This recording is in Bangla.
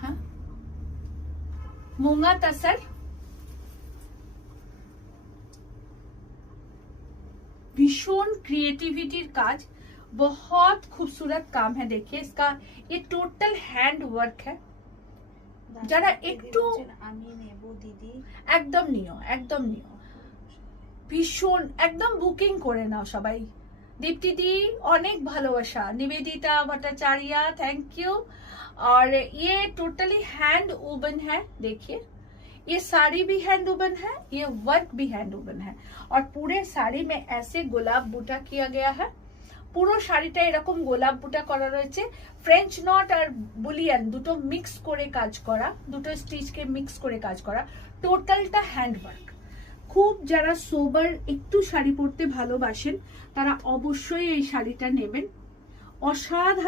हाँ मूंगा तसर भीषण क्रिएटिविटी काज, बहुत खूबसूरत काम है। देखिए इसका ये टोटल हैंड वर्क है। যারা একটু আমি নেব দিদি, একদম নিও, একদম নিও, ভীষণ একদম বুকিং করে নাও সবাই। दीप्ति दी अनेक भालोबासा, निवेदिता भट्टाचार्य थैंक यू। और ये टोटली हैंड वुवन है। देखिए ये साड़ी भी हैंड वुवन है, ये वर्क भी हैंड वुवन है। और पूरे साड़ी में ऐसे गोलाप बूटा किया गया है। পুরো শাড়িটা এরকম গোলাপ বুটা করা রয়েছে। ফ্রেঞ্চ নট আর বুলিয়ান দুটো মিক্স করে কাজ করা, দুটো স্টিচকে মিক্স করে কাজ করা, টোটালটা হ্যান্ডওয়ার্ক। খুব যারা সোবার একটু শাড়ি পরতে ভালোবাসেন তারা অবশ্যই এই শাড়িটা নেবেন। অসাধারণ।